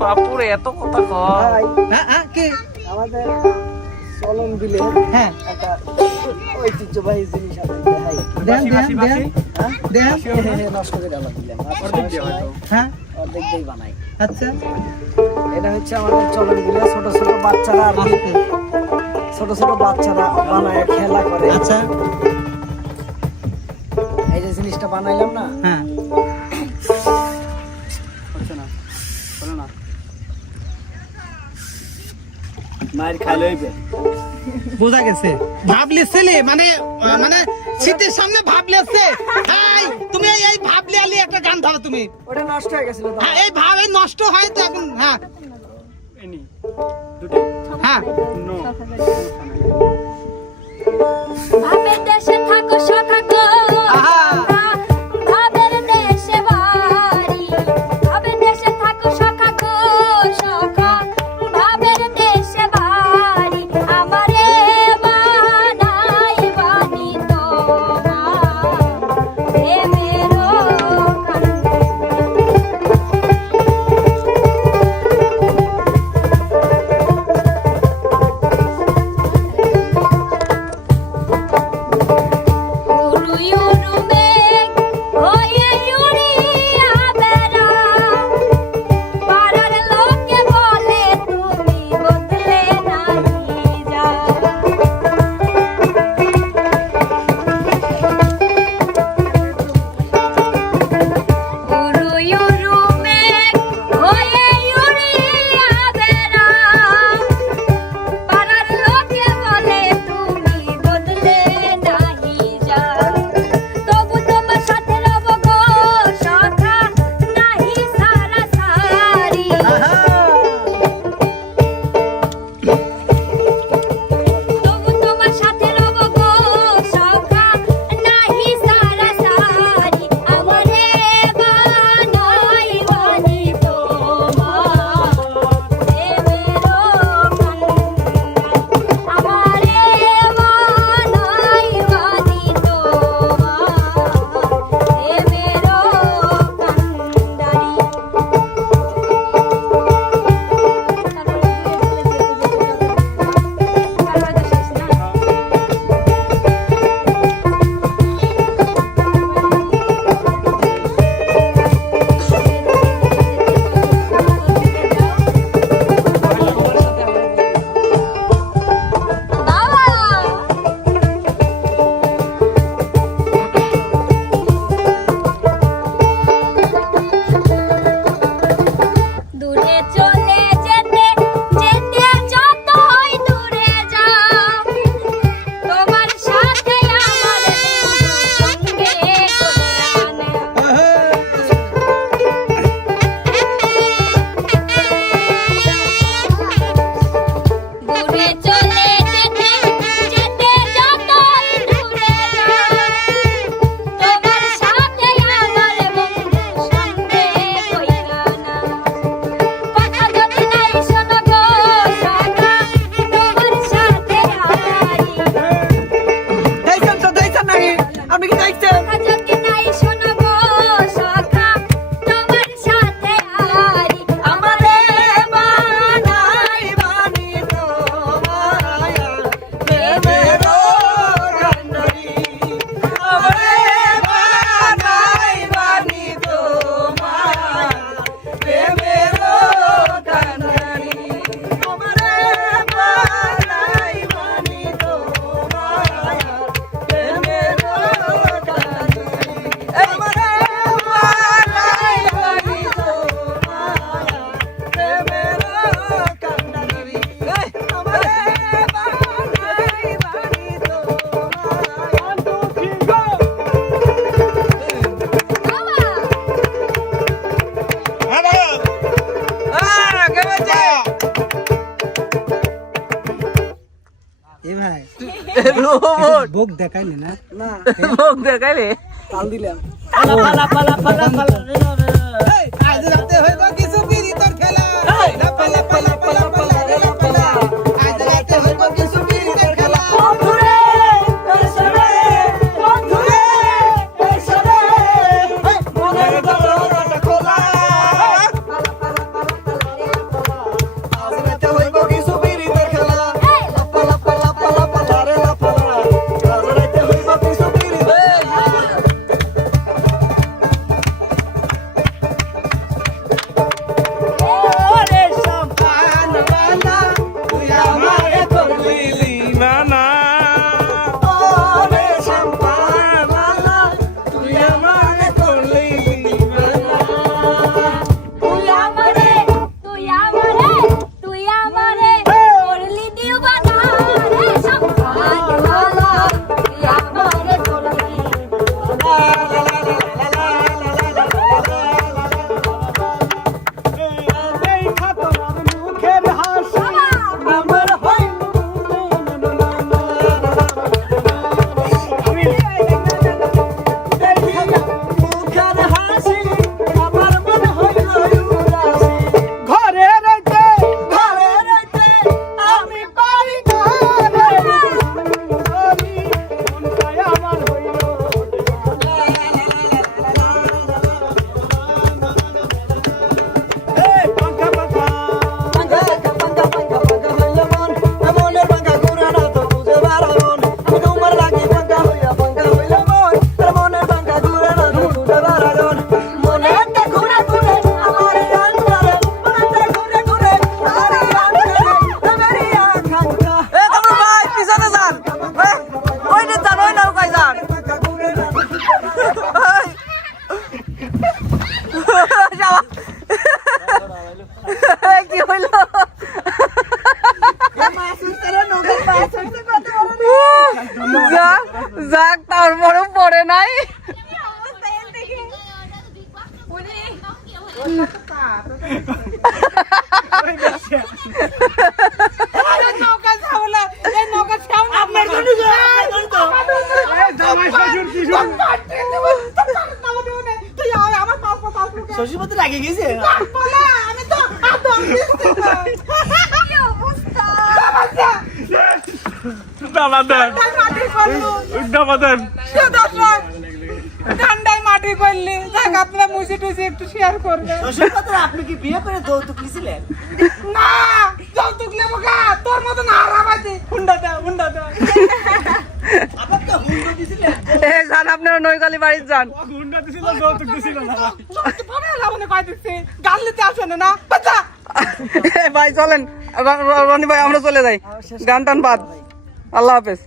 বাপুরে এত কথা কয় কি আমাদের চলন বিলে হ্যাঁ একটা ঐতিহ্যবাহী জিনিস আছে নষ্ট করে আবার দিলাম হ্যাঁ অর্ধেক দিয়ে বানাই। আচ্ছা এটা হচ্ছে আমাদের চলন বিলে ছোট ছোট বাচ্চারা আর কি ছোট ছোট বাচ্চারা বানায় খেলা করে। আচ্ছা এই যে জিনিসটা বানাইলাম না হ্যাঁ মায়ের খাইলে হইবে বোঝা গেছে ভাবলি ছেলে মানে মানে শীতের সামনে ভাবলেছে এই তুমি এই ভাবলি আলি একটা গান ধরো তুমি ওটা নষ্ট হয়ে গেছিল হ্যাঁ এই ভাব এই নষ্ট হয় তো এখন হ্যাঁ এনি দুটো হ্যাঁ নো ভাবে দেশে থাকো সখা গো ভাবের দেশে বাড়ি ভাবে দেশে থাকো সখা গো সখা ভাবের দেশে বাড়ি আমারে বানাই বানি তোমার প্রেমেরও রোবট বুক দেখাইলি না? মুখ দেখাইলে তাল দিলাম। পালা পালা পালা পালা পালা এই, আজ রাতে হইব কিছু পিরিতের খেলা। লাপা লাপা লাপা লাপা লারে লাপা লা। আজ রাতে হইব কিছু পিরিতের খেলা। বন্ধুরে এসরে বন্ধুরে এসরে মনের দরজাটা খোলা আজ রাতে হইব কিছু পিরিতের খেলা। লাপা লাপা লাপা লাপা লারে লাপা লা। আজ রাতে হইব কিছু পিরিতের ওরে সম্পা খেলা। বানা, তুই আমারে করলি লিমানা। ওরে সম্পা তুই আমারে করলি লিমানা। তুই আমারে তুই আমারে তুই আমারে করলি দিওয়ানা রে সম্মান ভালা তুই আমারে করলি এই খাতো মুখের হাসি আমার হয় মুখের হাসি আমার মন হইল উদাসী ঘরে রইতে ঘরে রইতে আমি পারি না করি মনটাই আমার হইল এই পাখা পাখা পাঙ্গা পাঙ্গা পাঙ্গা পাঙ্গা হইল মন মনের পাঙ্গা ঘুরানো তো বুঝে বারণ আমি তোমার লাগি পাঙ্গা হইল মন মনের পাঙ্গা ঘুরানো তো বুঝে বারণ মনে একটা ঘুরে ঘুরে আমার আন্দারে মনে ঘুরে ঘুরে আমার আন্দারে তোমারই আকাঙ্ক্ষা এ তোমরা ভাই পিছনে যান ওই নে যান ওই নৌকায় যান কি হইল যাক তারপরেও পড়ে নাই নৌকা ছাওলা এই নৌকা ছাওলা আপনার জন্য এই জামাই শ্বশুর কি শুন তুই আমার পাসপোর্ট শ্বশুরপতি লাগে গেছে বলা আমি তো আদম কি অবস্থা মাটি করলু ঠান্ডায় মাটি করলি দেখ আপনারা মুছে টুছে একটু শেয়ার করবে শ্বশুরপতি আপনি কি বিয়ে করে যৌতুক নিয়েছিলেন না যৌতুক নেবো গা তোর মতন আরামাইতে হুন্ডা দাও আপনার তো হুন্ডা দিয়েছিলেন যান আপনারা নৈকালি বাড়ির যান হুন্ডা দিছিল যৌতুক দিছিল না যৌতুক পাবে লাবনে কয় দিছে গাল্লিতে আসে না বাচ্চা ভাই চলেন রনি ভাই আমরা চলে যাই গান টান বাদ আল্লাহ হাফেজ